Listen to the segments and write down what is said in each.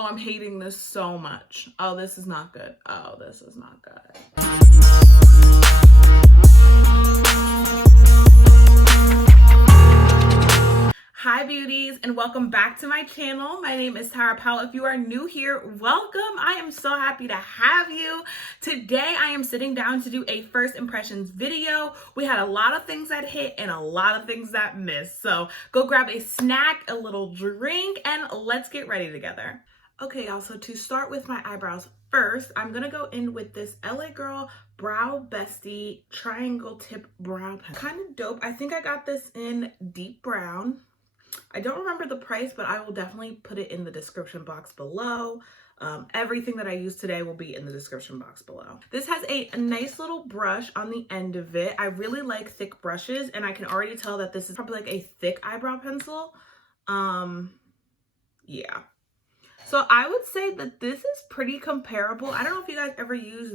Oh, I'm hating this so much. Oh, this is not good. Oh, this is not good. Hi beauties, and welcome back to my channel. My name is Tyra Powell. If you are new here, welcome. I am so happy to have you. Today I am sitting down to do a first impressions video. We had a lot of things that hit and a lot of things that missed. So go grab a snack, a little drink, and let's get ready together. Okay, y'all, so to start with my eyebrows first, I'm gonna go in with this L.A.Girl Brow Bestie Triangle Tip Brow Pen. Kind of dope. I think I got this in deep brown. I don't remember the price, but I will definitely put it in the description box below. Everything that I use today will be in the description box below. This has a nice little brush on the end of it. I really like thick brushes, and I can already tell that this is probably like a thick eyebrow pencil. Yeah. So I would say that this is pretty comparable. I don't know if you guys ever use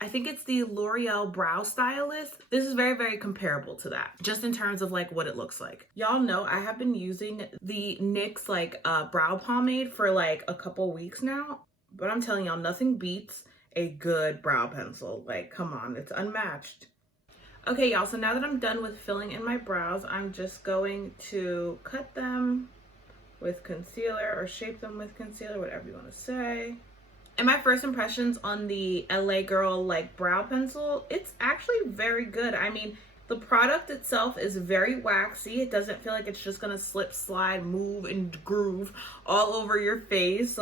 I think it's the L'Oreal Brow Stylist. This is very, very comparable to that, just in terms of like what it looks like. Y'all know I have been using the NYX brow pomade for like a couple weeks now, but I'm telling y'all, nothing beats a good brow pencil. Like, come on, it's unmatched. Okay, y'all, so now that I'm done with filling in my brows, I'm just going to cut them with concealer or shape them with concealer, whatever you want to say. And my first impressions on the L.A.Girl brow pencil, it's actually very good. I mean, the product itself is very waxy. It doesn't feel like it's just gonna slip, slide, move, and groove all over your face,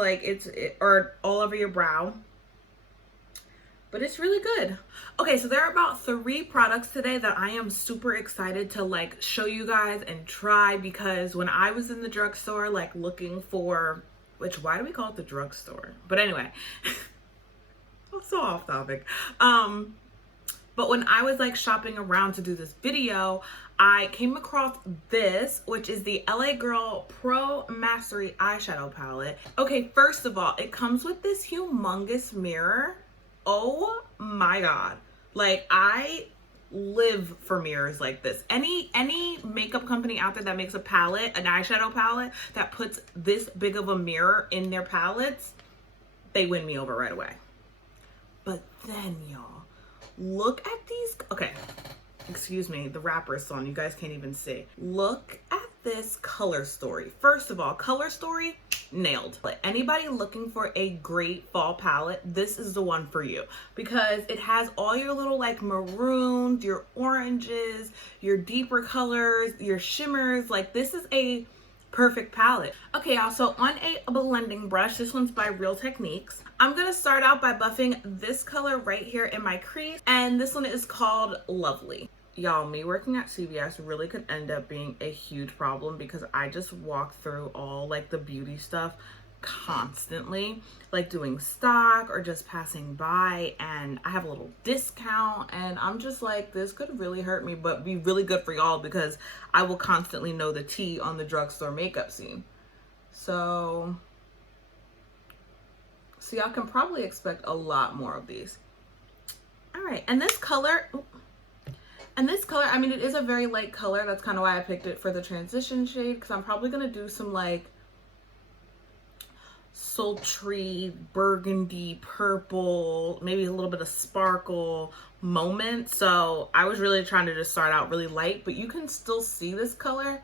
or all over your brow. But it's really good. Okay, so there are about 3 products today that I am super excited to show you guys and try, because when I was in the drugstore looking for, why do we call it the drugstore? But anyway, I'm so off topic. But when I was shopping around to do this video, I came across this, which is the L.A.Girl Pro Mastery Eyeshadow Palette. Okay, first of all, it comes with this humongous mirror. Oh my God. I live for mirrors like this. Any makeup company out there that makes a palette, an eyeshadow palette, that puts this big of a mirror in their palettes, they win me over right away. But then y'all, look at these. Okay, excuse me, the wrapper is on, you guys can't even see. Look at this color story. First of all, color story, nailed. Anybody looking for a great fall palette, this is the one for you, because it has all your little maroons, your oranges, your deeper colors, your shimmers. This is a perfect palette. Okay, also on a blending brush, this one's by Real Techniques. I'm gonna start out by buffing this color right here in my crease, and this one is called Lovely. Y'all, me working at CVS really could end up being a huge problem, because I just walk through all the beauty stuff constantly, doing stock or just passing by, and I have a little discount, and I'm just this could really hurt me, but be really good for y'all, because I will constantly know the tea on the drugstore makeup scene. So y'all can probably expect a lot more of these. All right, and this color, I mean, it is a very light color. That's kind of why I picked it for the transition shade, because I'm probably going to do some sultry, burgundy, purple, maybe a little bit of sparkle moment. So I was really trying to just start out really light, but you can still see this color,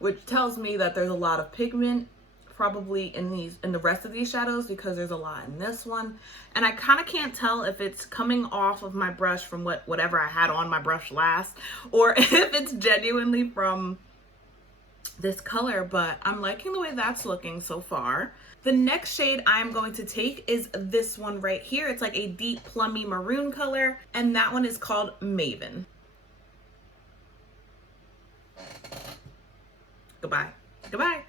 which tells me that there's a lot of pigment probably in the rest of these shadows, because there's a lot in this one, and I kind of can't tell if it's coming off of my brush from whatever I had on my brush last, or if it's genuinely from this color, but I'm liking the way that's looking so far. The next shade I'm going to take is this one right here. It's a deep plummy maroon color, and that one is called Maven. Goodbye. Goodbye.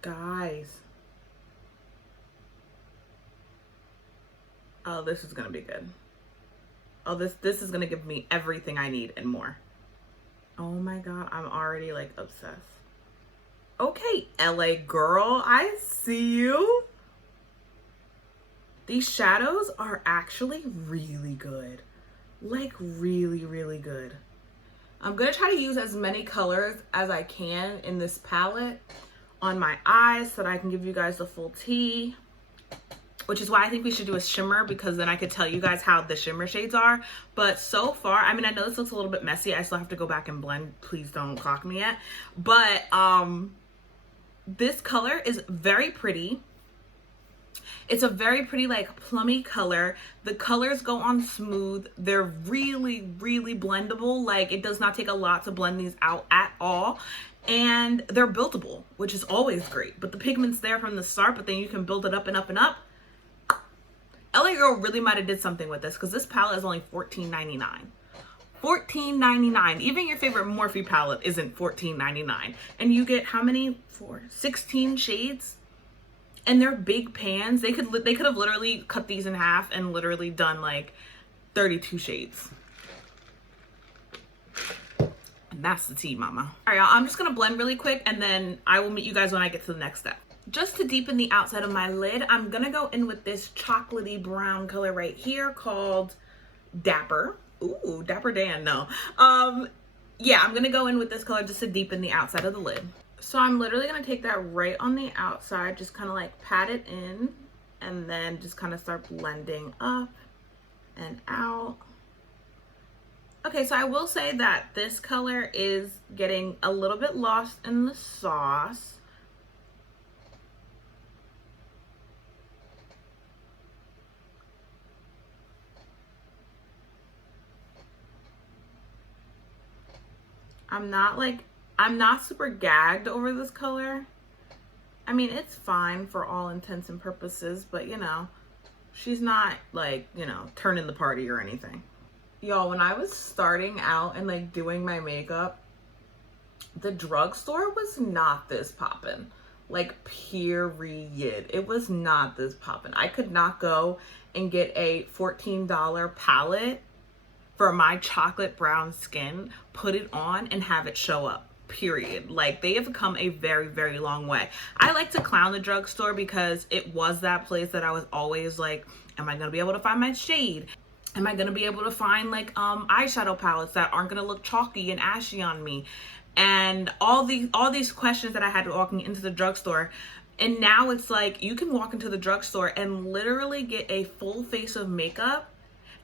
Guys, oh, this is gonna be good. Oh, this is gonna give me everything I need and more. Oh my God, I'm already obsessed. Okay, L.A.Girl, I see you. These shadows are actually really good, really, really good. I'm gonna try to use as many colors as I can in this palette. on my eyes so that I can give you guys the full tea, which is why I think we should do a shimmer, because then I could tell you guys how the shimmer shades are. But so far, I mean, I know this looks a little bit messy. I still have to go back and blend. Please don't clock me yet. But this color is very pretty. It's a very pretty, like, plummy color. The colors go on smooth. They're really, really blendable. Like, it does not take a lot to blend these out at all. And they're buildable, which is always great. But the pigment's there from the start, but then you can build it up and up and up. L.A.Girl really might have did something with this, because this palette is only $14.99. $14.99. Even your favorite Morphe palette isn't $14.99. And you get how many? 16 shades? And they're big pans. They could have literally cut these in half and literally done like 32 shades. And that's the tea, mama. All right, y'all, I'm just gonna blend really quick and then I will meet you guys when I get to the next step. Just to deepen the outside of my lid, I'm gonna go in with this chocolatey brown color right here called Dapper. Ooh, Dapper Dan, no. Yeah, I'm gonna go in with this color just to deepen the outside of the lid. So I'm literally gonna take that right on the outside, just kind of like pat it in, and then just kind of start blending up and out. Okay, so I will say that this color is getting a little bit lost in the sauce. I'm not super gagged over this color. I mean, it's fine for all intents and purposes, but you know, she's not like, you know, turning the party or anything. Y'all, when I was starting out and like doing my makeup, the drugstore was not this poppin'. Like, period. It was not this poppin'. I could not go and get a $14 palette for my chocolate brown skin, put it on and have it show up. Period. Like, they have come a very, very long way. I like to clown the drugstore because it was that place that I was always like, am I gonna be able to find my shade? Am I gonna be able to find like eyeshadow palettes that aren't gonna look chalky and ashy on me? And all these questions that I had walking into the drugstore. And now it's like, you can walk into the drugstore and literally get a full face of makeup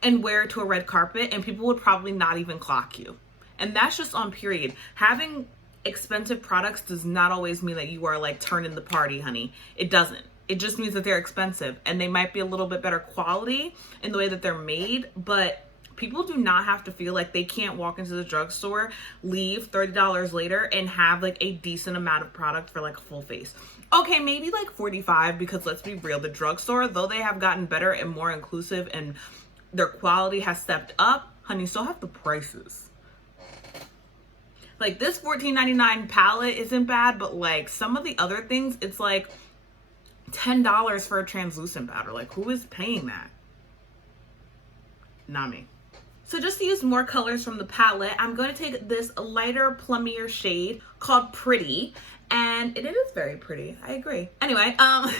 and wear it to a red carpet, and people would probably not even clock you. And that's just on period. Having expensive products does not always mean that you are like turning the party, honey. It doesn't. It just means that they're expensive and they might be a little bit better quality in the way that they're made, but people do not have to feel like they can't walk into the drugstore, leave $30 later and have like a decent amount of product for like a full face. Okay, maybe like 45, because let's be real, the drugstore, though they have gotten better and more inclusive and their quality has stepped up, honey, still have the prices. Like, this $14.99 palette isn't bad, but like some of the other things, it's like $10 for a translucent powder. Like, who is paying that? Not me. So just to use more colors from the palette, I'm going to take this lighter, plummier shade called Pretty. And it is very pretty. I agree. Anyway, and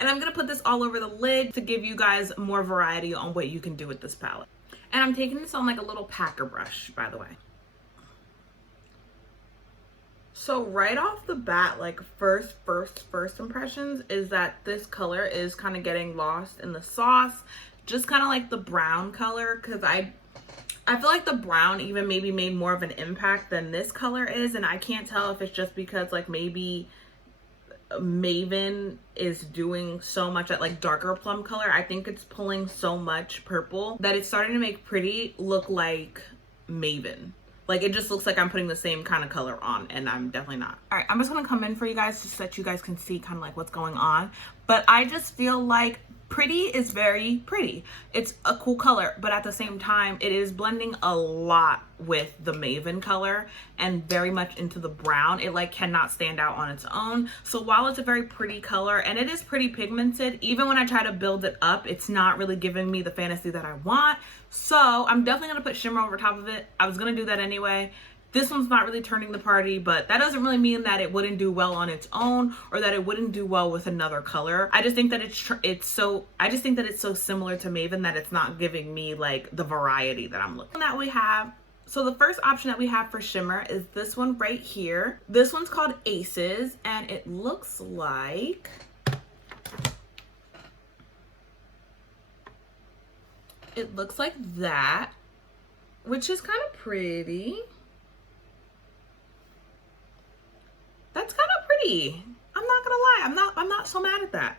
I'm going to put this all over the lid to give you guys more variety on what you can do with this palette. And I'm taking this on like a little packer brush, by the way. So right off the bat, like first impressions is that this color is kind of getting lost in the sauce. Just kind of like the brown color, because I feel like the brown even maybe made more of an impact than this color is, and I can't tell if it's just because like maybe Maven is doing so much at like darker plum color. I think it's pulling so much purple that it's starting to make Pretty look like Maven. Like, it just looks like I'm putting the same kind of color on, and I'm definitely not. All right, I'm just gonna come in for you guys just so that you guys can see kind of like what's going on. But I just feel like Pretty is very pretty. It's a cool color, but at the same time, it is blending a lot with the Maven color and very much into the brown. It like cannot stand out on its own. So while it's a very pretty color and it is pretty pigmented, even when I try to build it up, it's not really giving me the fantasy that I want. So I'm definitely gonna put shimmer over top of it. I was gonna do that anyway. This one's not really turning the party, but that doesn't really mean that it wouldn't do well on its own or that it wouldn't do well with another color. I just think that it's so similar to Maven that it's not giving me like the variety that I'm looking at. We have So the first option that we have for shimmer is this one right here. This one's called Aces, and it looks like that, which is kind of pretty. That's kind of pretty. I'm not gonna lie, I'm not so mad at that.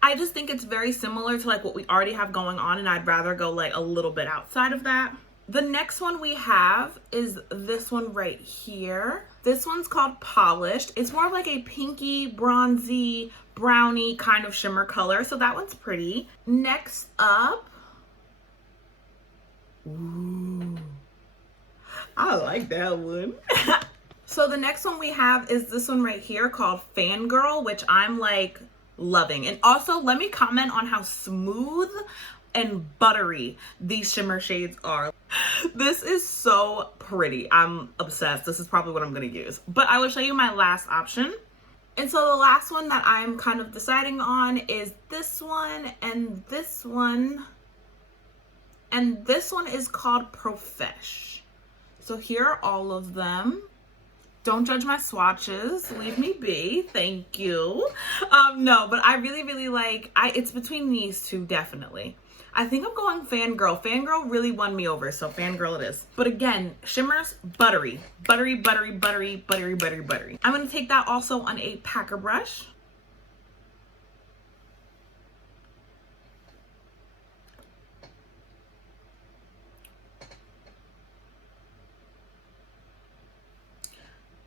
I just think it's very similar to like what we already have going on, and I'd rather go like a little bit outside of that. The next one we have is this one right here. This one's called Polished. It's more of like a pinky, bronzy, brownie kind of shimmer color. So that one's pretty. Next up, ooh, I like that one. So the next one we have is this one right here called Fangirl, which I'm like loving. And also let me comment on how smooth and buttery these shimmer shades are. This is so pretty. I'm obsessed. This is probably what I'm going to use. But I will show you my last option. And so the last one that I'm kind of deciding on is this one and this one. And this one is called Profesh. So here are all of them. Don't judge my swatches. Leave me be. Thank you. No, but I really like, it's between these two, definitely. I think I'm going Fangirl. Fangirl really won me over, so Fangirl it is. But again, shimmers, buttery. Buttery, buttery, buttery, buttery, buttery, buttery. I'm going to take that also on a packer brush.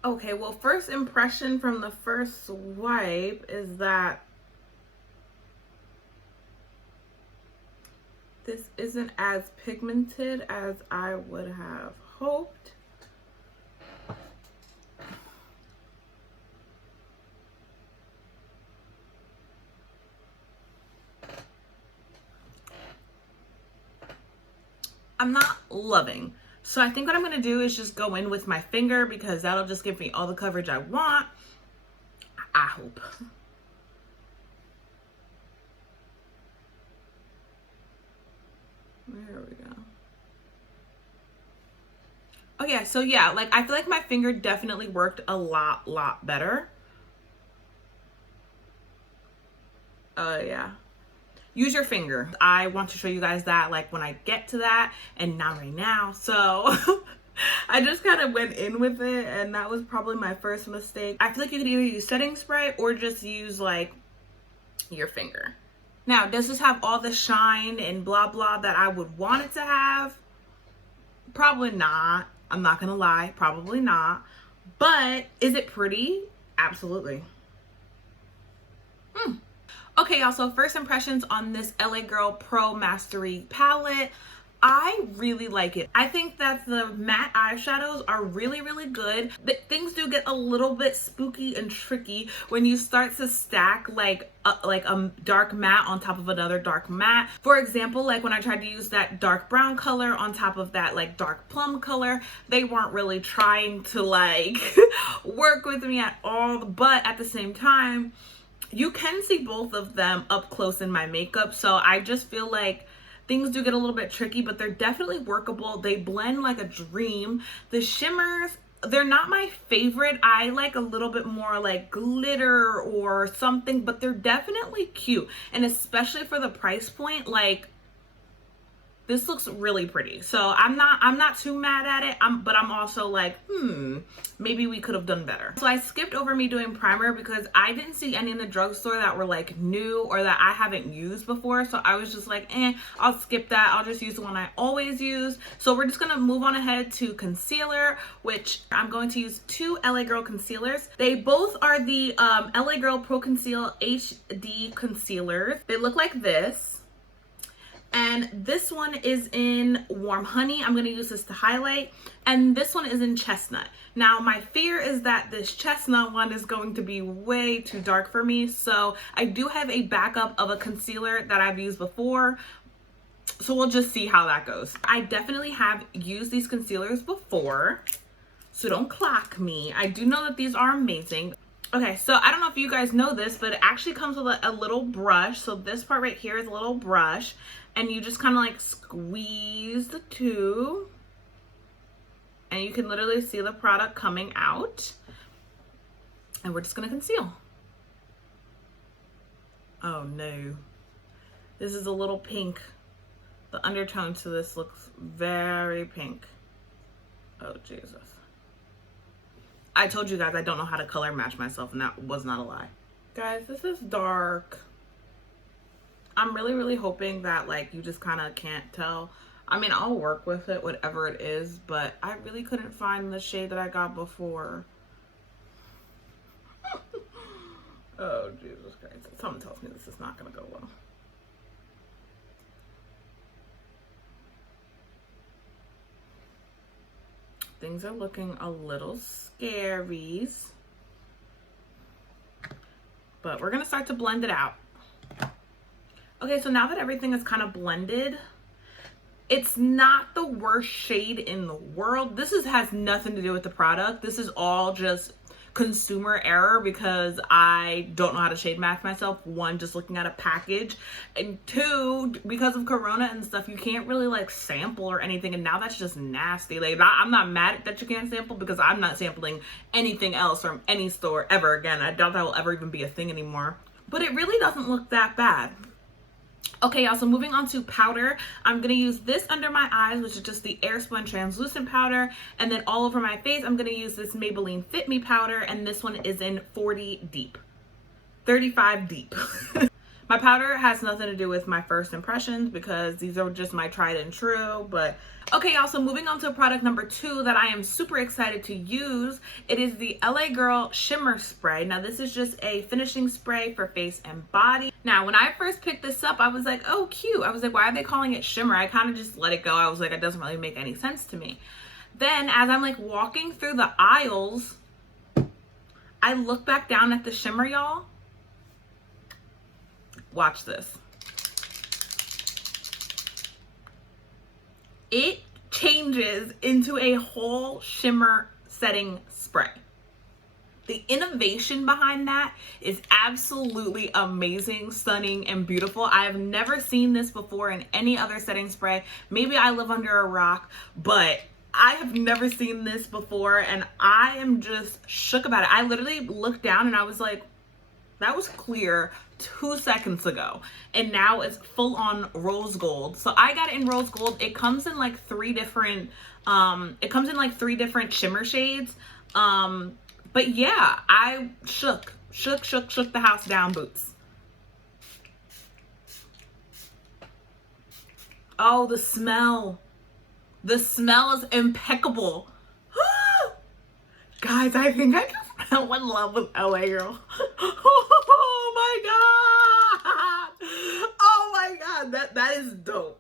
Okay, well, first impression from the first swipe is that this isn't as pigmented as I would have hoped. I'm not loving. So I think what I'm going to do is just go in with my finger because that'll just give me all the coverage I want. I hope. There we go. Oh yeah, so yeah, like I feel like my finger definitely worked a lot better. Yeah. Use your finger. I want to show you guys that like when I get to that, and not right now. So I just kind of went in with it, and that was probably my first mistake. I feel like you could either use setting spray or just use like your finger. Now, does this have all the shine and blah blah that I would want it to have? Probably not. I'm not gonna lie, probably not. But is it pretty? Absolutely. Okay, y'all, so first impressions on this L.A. Girl Pro Mastery palette. I really like it. I think that the matte eyeshadows are really good. Things do get a little bit spooky and tricky when you start to stack like a dark matte on top of another dark matte. For example, like when I tried to use that dark brown color on top of that like dark plum color, they weren't really trying to like work with me at all. But at the same time, you can see both of them up close in my makeup. So I just feel like things do get a little bit tricky, but they're definitely workable. They blend like a dream. The shimmers, they're not my favorite. I like a little bit more like glitter or something, but they're definitely cute. And especially for the price point, like this looks really pretty. So I'm not too mad at it. But I'm also like, maybe we could have done better. So I skipped over me doing primer because I didn't see any in the drugstore that were like new or that I haven't used before. So I was just like, I'll skip that. I'll just use the one I always use. So we're just gonna move on ahead to concealer, which I'm going to use two L.A. Girl concealers. They both are the L.A. Girl Pro Conceal HD concealers. They look like this. And this one is in Warm Honey. I'm going to use this to highlight. And this one is in Chestnut. Now, my fear is that this Chestnut one is going to be way too dark for me. So I do have a backup of a concealer that I've used before. So we'll just see how that goes. I definitely have used these concealers before, so don't clock me. I do know that these are amazing. Okay, so I don't know if you guys know this, but it actually comes with a little brush. So this part right here is a little brush, and you just kind of like squeeze the two. And you can literally see the product coming out. And we're just gonna conceal. Oh no. This is a little pink. The undertone to this looks very pink. Oh Jesus. I told you guys I don't know how to color match myself, and that was not a lie. Guys, this is dark. I'm really hoping that like you just kind of can't tell. I mean, I'll work with it, whatever it is, but I really couldn't find the shade that I got before. Oh Jesus Christ. Something tells me this is not gonna go well. Things are looking a little scary, but we're gonna start to blend it out. Okay, so now that everything is kind of blended, it's not the worst shade in the world. This has nothing to do with the product. This is all just consumer error because I don't know how to shade match myself. One, just looking at a package, and two, because of Corona and stuff, you can't really like sample or anything, and now that's just nasty. Like, I'm not mad that you can't sample because I'm not sampling anything else from any store ever again. I doubt that will ever even be a thing anymore, but it really doesn't look that bad. Okay, y'all, so moving on to powder, I'm gonna use this under my eyes, which is just the Airspun translucent powder, and then all over my face I'm gonna use this Maybelline Fit Me powder, and this one is in 40 deep, 35 deep. My powder has nothing to do with my first impressions because these are just my tried and true, but okay, y'all, so moving on to product number 2 that I am super excited to use. It is the L.A.Girl Shimmer Spray. Now, this is just a finishing spray for face and body. Now, when I first picked this up, I was like, oh, cute. I was like, why are they calling it shimmer? I kind of just let it go. I was like, it doesn't really make any sense to me. Then, as I'm like walking through the aisles, I look back down at the shimmer, y'all. Watch this. It changes into a whole shimmer setting spray. The innovation behind that is absolutely amazing, stunning, and beautiful. I have never seen this before in any other setting spray. Maybe I live under a rock, but I have never seen this before, and I am just shook about it. I literally looked down and I was like, that was clear 2 seconds ago, and now it's full on rose gold. So I got it in rose gold. It comes in like 3 different shimmer shades. But yeah, I shook the house down, boots. Oh, the smell is impeccable. Guys, I think I just fell in love with L.A.Girl. Oh my god! Oh my god, that is dope.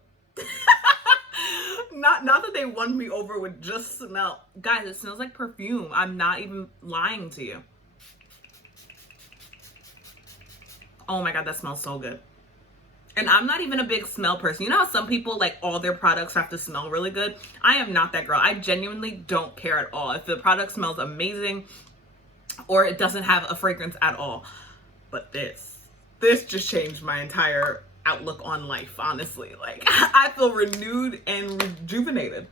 Not that they won me over with just smell. Guys, it smells like perfume. I'm not even lying to you. Oh my god, that smells so good. And I'm not even a big smell person. You know how some people, like, all their products have to smell really good? I am not that girl. I genuinely don't care at all if the product smells amazing or it doesn't have a fragrance at all. But this just changed my entire outlook on life, honestly. Like, I feel renewed and rejuvenated.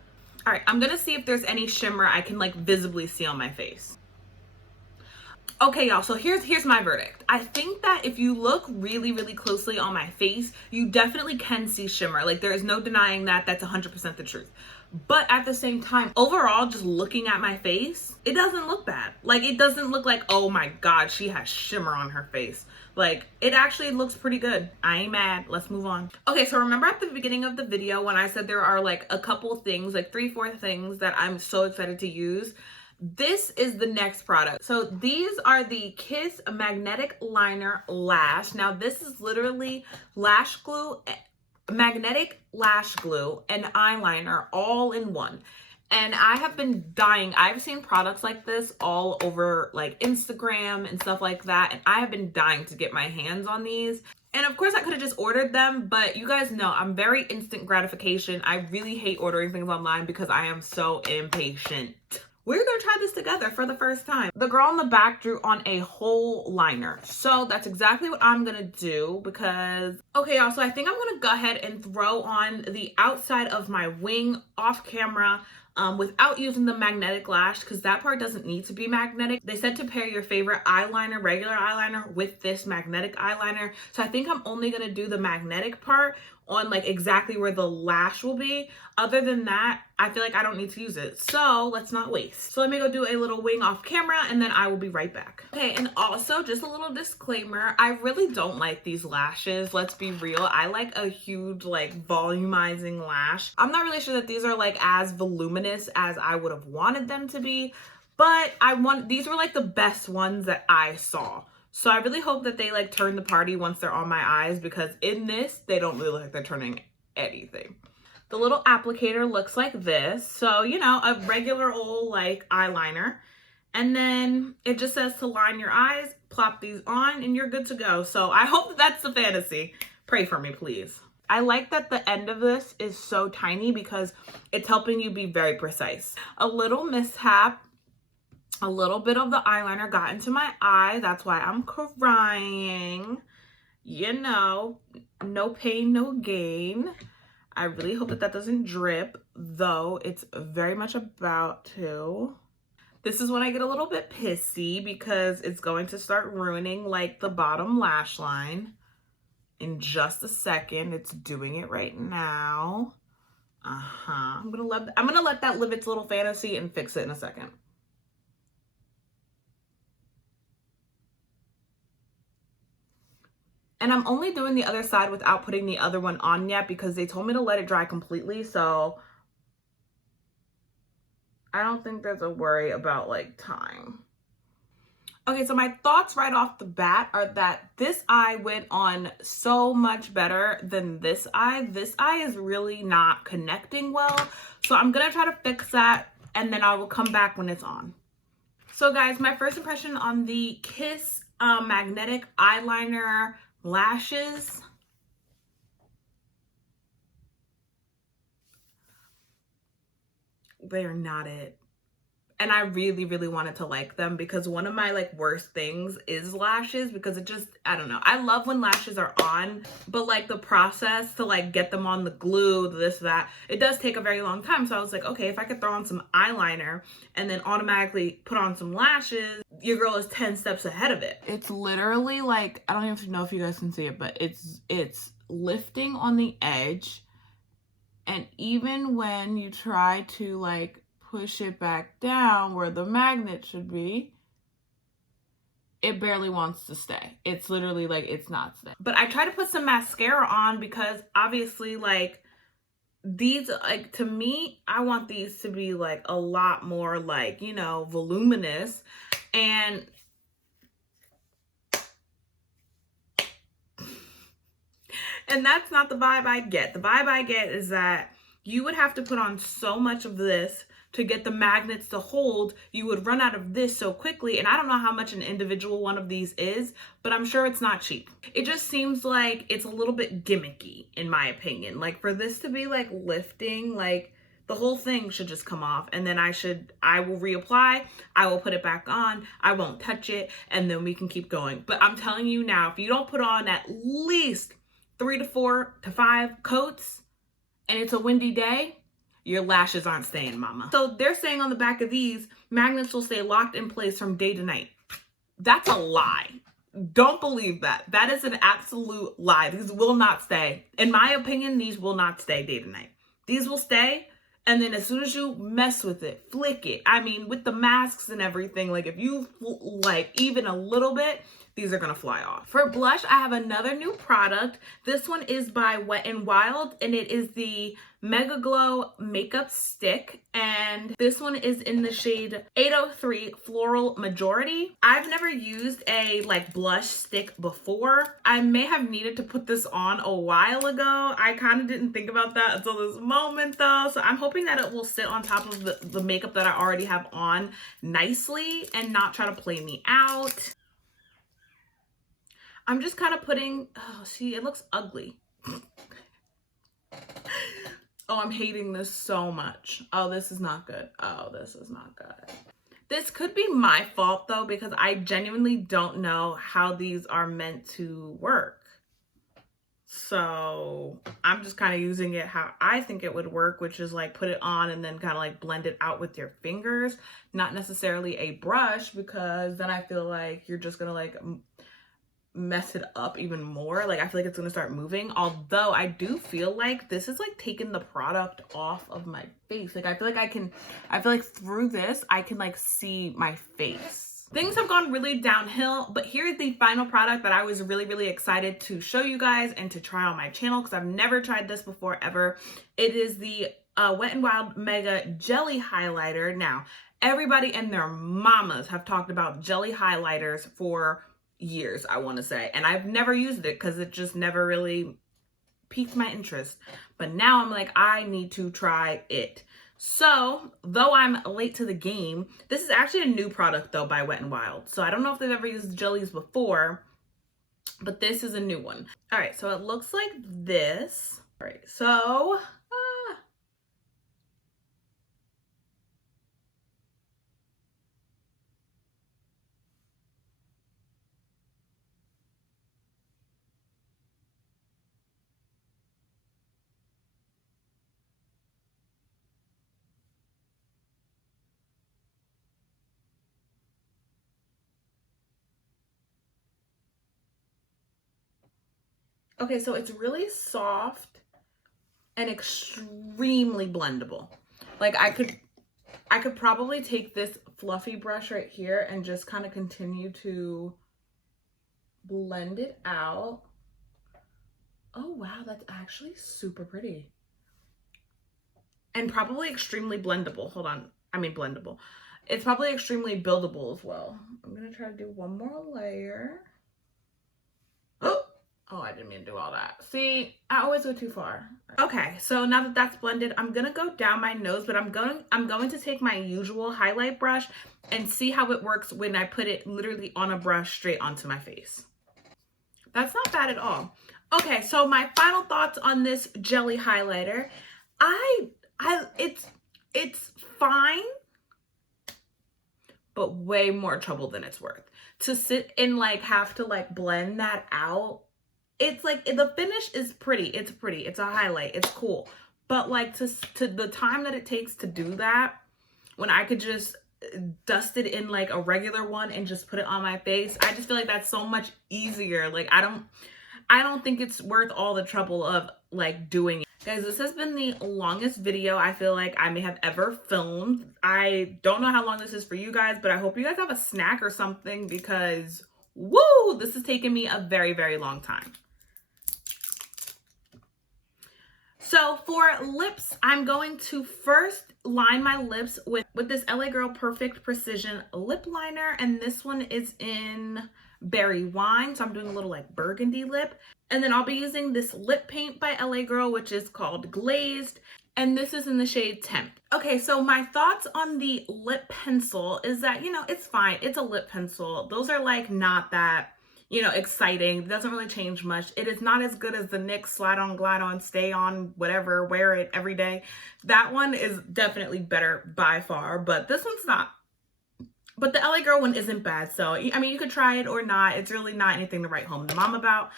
All right, I'm gonna see if there's any shimmer I can like visibly see on my face. Okay, y'all, so here's my verdict. I think that if you look really closely on my face, you definitely can see shimmer. Like, there is no denying that. That's 100% the truth. But at the same time, overall, just looking at my face, it doesn't look bad. Like, it doesn't look like, oh my god, she has shimmer on her face. Like, it actually looks pretty good. I ain't mad. Let's move on. Okay, so remember at the beginning of the video when I said there are like a couple things, like 3-4 things that I'm so excited to use? This is the next product. So these are the Kiss Magnetic Liner Lash. Now, this is literally lash glue, magnetic lash glue, and eyeliner all in one. And I have been dying. I've seen products like this all over like Instagram and stuff like that, and I have been dying to get my hands on these. And of course I could have just ordered them, but you guys know I'm very instant gratification. I really hate ordering things online because I am so impatient. We're gonna try this together for the first time. The girl in the back drew on a whole liner. So that's exactly what I'm gonna do because, okay y'all, so I think I'm gonna go ahead and throw on the outside of my wing off camera. without using the magnetic lash, because that part doesn't need to be magnetic. They said to pair your favorite eyeliner, regular eyeliner, with this magnetic eyeliner. So I think I'm only going to do the magnetic part on like exactly where the lash will be. Other than that, I feel like I don't need to use it. So let's not waste. So let me go do a little wing off camera and then I will be right back. Okay, and also just a little disclaimer, I really don't like these lashes. Let's be real. I like a huge like volumizing lash. I'm not really sure that these are like as voluminous as I would have wanted them to be, but these were like the best ones that I saw. So I really hope that they like turn the party once they're on my eyes, because in this, they don't really look like they're turning anything. The little applicator looks like this. So, you know, a regular old like eyeliner. And then it just says to line your eyes, plop these on, and you're good to go. So I hope that's the fantasy. Pray for me, please. I like that the end of this is so tiny because it's helping you be very precise. A little mishap. A little bit of the eyeliner got into my eye. That's why I'm crying. You know, no pain, no gain. I really hope that that doesn't drip, though it's very much about to. This is when I get a little bit pissy because it's going to start ruining like the bottom lash line. In just a second, it's doing it right now. I'm gonna let that live its little fantasy and fix it in a second. And I'm only doing the other side without putting the other one on yet because they told me to let it dry completely. So I don't think there's a worry about like time. Okay, so my thoughts right off the bat are that this eye went on so much better than this eye. This eye is really not connecting well. So I'm gonna try to fix that and then I will come back when it's on. So guys, my first impression on the Kiss magnetic eyeliner lashes. They are not it. And I really, really wanted to like them because one of my like worst things is lashes, because it just, I don't know. I love when lashes are on, but like the process to like get them on, the glue, this, that, it does take a very long time. So I was like, okay, if I could throw on some eyeliner and then automatically put on some lashes, your girl is 10 steps ahead of it. It's literally like, I don't even know if you guys can see it, but it's lifting on the edge. And even when you try to like push it back down where the magnet should be, it barely wants to stay. It's literally like, it's not staying. But I try to put some mascara on because obviously like these, like to me, I want these to be like a lot more like, you know, voluminous. And that's not the vibe I get. The vibe I get is that you would have to put on so much of this to get the magnets to hold. You would run out of this so quickly. And I don't know how much an individual one of these is, but I'm sure it's not cheap. It just seems like it's a little bit gimmicky in my opinion. Like for this to be like lifting, like the whole thing should just come off, and then I will reapply, I will put it back on, I won't touch it, and then we can keep going. But I'm telling you now, if you don't put on at least 3 to 4 to 5 coats and it's a windy day, your lashes aren't staying, mama. So they're saying on the back of these, magnets will stay locked in place from day to night. That's a lie. Don't believe that. That is an absolute lie. These will not stay. In my opinion, these will not stay day to night. These will stay, and then as soon as you mess with it, flick it. I mean, with the masks and everything, like if you like even a little bit, these are gonna fly off. For blush, I have another new product. This one is by Wet n Wild, and it is the MegaGlo Makeup Stick. And this one is in the shade 803 Floral Majority. I've never used a like blush stick before. I may have needed to put this on a while ago. I kind of didn't think about that until this moment though. So I'm hoping that it will sit on top of the makeup that I already have on nicely and not try to play me out. I'm just kind of putting, oh, see, it looks ugly. Oh, I'm hating this so much. Oh, this is not good. Oh, this is not good. This could be my fault though, because I genuinely don't know how these are meant to work. So I'm just kind of using it how I think it would work, which is like put it on and then kind of like blend it out with your fingers, not necessarily a brush, because then I feel like you're just gonna like mess it up even more. Like I feel like it's gonna start moving, although I do feel like this is like taking the product off of my face. Like I feel like through this I can like see my face. Things have gone really downhill, but here's the final product that I was really excited to show you guys and to try on my channel, because I've never tried this before ever. It is the Wet n Wild MegaJelly highlighter. Now, everybody and their mamas have talked about jelly highlighters for years, I want to say, and I've never used it because it just never really piqued my interest. But now I'm like, I need to try it. So, though I'm late to the game, this is actually a new product though by Wet n Wild. So I don't know if they've ever used jellies before, but this is a new one. All right, so it looks like this. All right, so okay, so it's really soft and extremely blendable. Like I could probably take this fluffy brush right here and just kind of continue to blend it out. Oh wow, that's actually super pretty. And probably extremely blendable. Hold on, I mean blendable. It's probably extremely buildable as well. I'm gonna try to do one more layer. Oh, I didn't mean to do all that. See, I always go too far. Okay, so now that that's blended, I'm gonna go down my nose, but I'm going to take my usual highlight brush and see how it works when I put it literally on a brush straight onto my face. That's not bad at all. Okay, so my final thoughts on this jelly highlighter. It's fine, but way more trouble than it's worth. To sit and like have to like blend that out. It's like the finish is pretty. It's pretty. It's a highlight. It's cool. But like to the time that it takes to do that, when I could just dust it in like a regular one and just put it on my face, I just feel like that's so much easier. Like I don't think it's worth all the trouble of like doing it. Guys, this has been the longest video I feel like I may have ever filmed. I don't know how long this is for you guys, but I hope you guys have a snack or something, because woo, this has taken me a very long time. So for lips, I'm going to first line my lips with this L.A.Girl Perfect Precision lip liner, and this one is in Berry Wine, so I'm doing a little like burgundy lip. And then I'll be using this lip paint by L.A.Girl, which is called Glazed, and this is in the shade Tempt. Okay, so my thoughts on the lip pencil is that, you know, it's fine. It's a lip pencil. Those are like not that, you know, exciting. It doesn't really change much. It is not as good as the NYX Slide On, Glide On, Stay On, whatever, wear it every day. That one is definitely better by far, but this one's not. But the L.A.Girl one isn't bad. So, I mean, you could try it or not. It's really not anything to write home to mom about.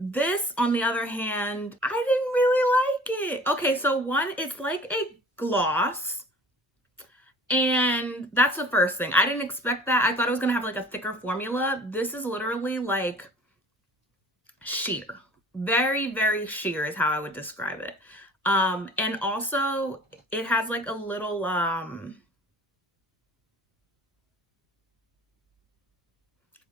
This, on the other hand, I didn't really like it. Okay, so one, it's like a gloss. And that's the first thing. I didn't expect that. I thought it was going to have like a thicker formula. This is literally like sheer. Very sheer is how I would describe it. And also it has like a little,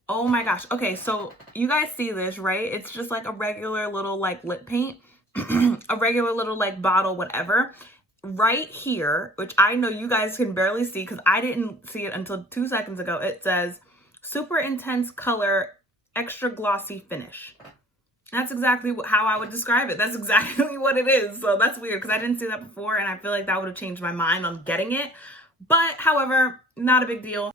oh my gosh. Okay, so you guys see this, right? It's just like a regular little like lip paint, a regular little like bottle, whatever. Right here, which I know you guys can barely see because I didn't see it until 2 seconds ago, it says super intense color, extra glossy finish. That's exactly how I would describe it. That's exactly what it is. So that's weird because I didn't see that before, and I feel like that would have changed my mind on getting it. But however, not a big deal.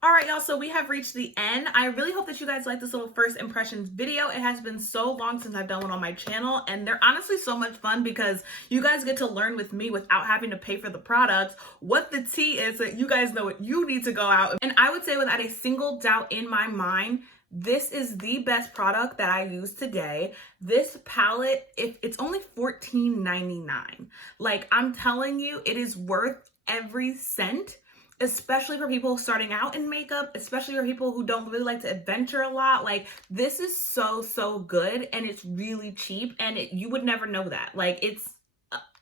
All right, y'all, so we have reached the end. I really hope that you guys like this little first impressions video. It has been so long since I've done one on my channel, and they're honestly so much fun because you guys get to learn with me without having to pay for the products what the tea is, so that you guys know what you need to go out. And I would say without a single doubt in my mind, This is the best product that I use today. This palette, if it's only $14.99. Like, I'm telling you, it is worth every cent, especially for people starting out in makeup, especially for people who don't really like to adventure a lot. Like, this is so, so good, and it's really cheap, and you would never know that. Like, it's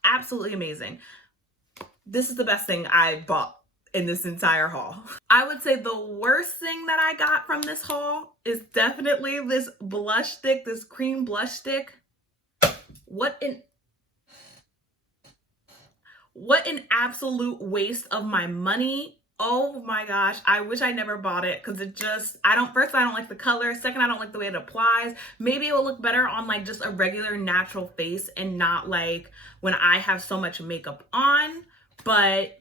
absolutely amazing. This is the best thing I bought in this entire haul. I would say the worst thing that I got from this haul is definitely this blush stick, this cream blush stick. What an absolute waste of my money. Oh my gosh, I wish I never bought it because first, I don't like the color. Second, I don't like the way it applies. Maybe it will look better on like just a regular natural face and not like when I have so much makeup on. But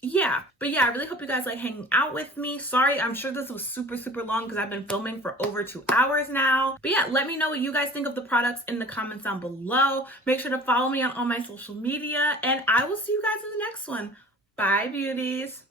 yeah, I really hope you guys like hanging out with me. Sorry, I'm sure this was super, super long because I've been filming for over 2 hours now. But yeah, let me know what you guys think of the products in the comments down below. Make sure to follow me on all my social media, and I will see you guys in the next one. Bye, beauties.